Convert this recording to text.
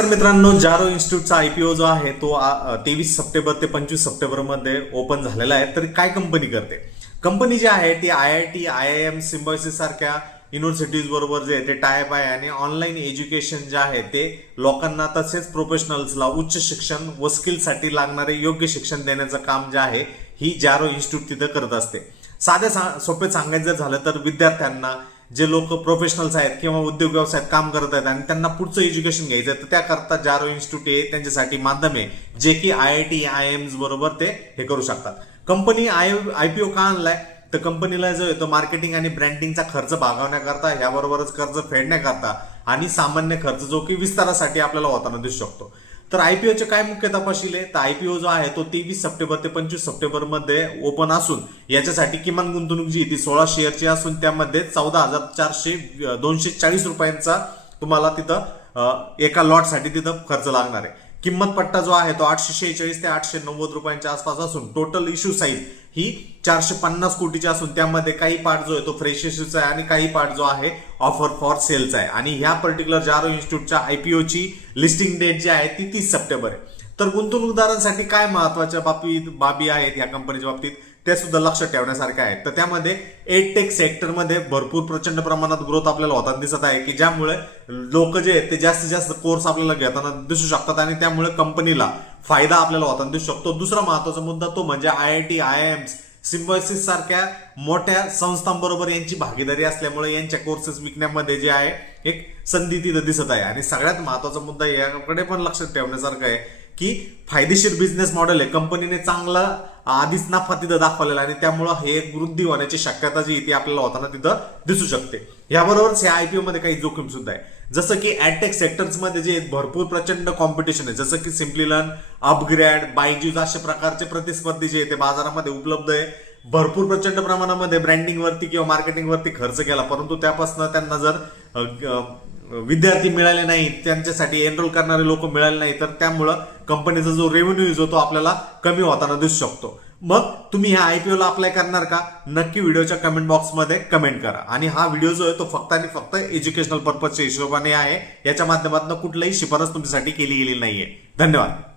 तर मित्रांनो जारो इन्स्टिट्यूटचा आयपीओ जो आहे तो तेवीस सप्टेंबर ते पंचवीस सप्टेंबरमध्ये ओपन झालेला आहे. तर काय कंपनी करते? कंपनी जी आहे ती I I T I I M Symbiosis सारख्या युनिव्हर्सिटीज बरोबर जे ते टायप आहे आणि ऑनलाईन एज्युकेशन जे आहे ते लोकांना तसेच प्रोफेशनल्सला उच्च शिक्षण व स्किलसाठी लागणारे योग्य शिक्षण देण्याचं काम जे आहे ही जारो इन्स्टिट्यूट तिथं करत असते. साध्या सा- सोपे सांगायचं झालं तर विद्यार्थ्यांना जे लोक प्रोफेशनल्स आहेत किंवा उद्योग व्यवसायात काम करत आहेत आणि त्यांना पुढचं एज्युकेशन घ्यायचं आहे तर त्याकरता जारो इन्स्टिट्यूट हे त्यांच्यासाठी माध्यम आहे जे की I I T I Ms बरोबर ते हे करू शकतात. कंपनी आय आयपीओ का आणलाय? तर कंपनीला जो येतो मार्केटिंग आणि ब्रँडिंगचा खर्च भागवण्याकरता याबरोबरच कर्ज फेडण्याकरता आणि सामान्य खर्च जो की विस्तारासाठी आपल्याला होताना दिसू शकतो. तर आयपीओचे काय मुख्य तपशील आहे? तर आयपीओ जो आहे तो तेवीस सप्टेंबर ते पंचवीस सप्टेंबरमध्ये ओपन असून याच्यासाठी किमान गुंतवणूक जी ती सोळा शेअरची असून त्यामध्ये चौदा हजार चारशे दोनशे चाळीस रुपयांचा तुम्हाला तिथं एका लॉटसाठी तिथं खर्च लागणार आहे. किंमत पट्टा जो आहे तो आठशे शेहेचाळीस ते आठशे नव्वद रुपयांच्या आसपास असून टोटल इश्यू साईज ही चारशे पन्नास कोटीची असून त्यामध्ये काही पार्ट जो आहे तो फ्रेश इश्यूचा आहे आणि काही पार्ट जो आहे ऑफर फॉर सेलचा आहे. आणि ह्या पर्टिक्युलर जारो इन्स्टिट्यूटच्या आयपीओची लिस्टिंग डेट जी आहे ती तीस सप्टेंबर आहे. तर गुंतवणूकदारांसाठी काय महत्त्वाच्या बाबी बाबी आहेत या कंपनीच्या बाबतीत? ते सुद्धा लक्षात ठेवण्यासारखे आहेत तर त्यामध्ये एड सेक्टरमध्ये भरपूर प्रचंड प्रमाणात ग्रोथ आपल्याला होताना दिसत आहे की ज्यामुळे लोक जे आहेत ते जास्तीत जास्त कोर्स आपल्याला घेताना दिसू शकतात आणि त्यामुळे कंपनीला फायदा आपल्याला होताना दिसू शकतो. दुसरा महत्त्वाचा मुद्दा तो म्हणजे I I T I Ms Symbiosis सारख्या मोठ्या संस्थांबरोबर यांची भागीदारी असल्यामुळे यांच्या कोर्सेस विकण्यामध्ये जे आहे एक संधी तिथं दिसत आहे. आणि सगळ्यात महत्त्वाचा मुद्दा याकडे पण लक्षात ठेवण्यासारखं आहे की फायदेशीर बिझनेस मॉडेल आहे. कंपनीने चांगला आधीच नफा तिथं दाखवलेला आहे. आणि त्यामुळं हे एक वृद्धी होण्याची शक्यता जी आहे ती आपल्याला होताना तिथं दिसू शकते. याबरोबरच या आयपीओ मध्ये काही जोखीम सुद्धा आहे. जसं की ऍडटेक सेक्टर्समध्ये जे भरपूर प्रचंड कॉम्पिटिशन आहे. जसं की सिम्प्लिलन अपग्रेड बायजूज अशा प्रकारचे प्रतिस्पर्धी जे आहे ते बाजारामध्ये उपलब्ध आहे. भरपूर प्रचंड प्रमाणामध्ये ब्रँडिंग वरती किंवा मार्केटिंग वरती खर्च केला. परंतु त्यापासून त्यांना जर विद्यार्थी मिळाले नाही त्यांच्यासाठी एनरोल करणारे लोक मिळाले नाही तर त्यामुळं कंपनीचा जो रेव्हेन्यू जो तो आपल्याला कमी होताना दिसू शकतो. मग तुम्ही ह्या आयपीओ ला अप्लाय करणार का? नक्की व्हिडिओच्या कमेंट बॉक्समध्ये कमेंट करा. आणि हा व्हिडिओ जो आहे तो फक्त आणि फक्त एज्युकेशनल पर्पजच्या हिशोबाने आहे. याच्या माध्यमातून कुठलाही शिफारस तुमच्यासाठी केली गेली नाहीये. धन्यवाद.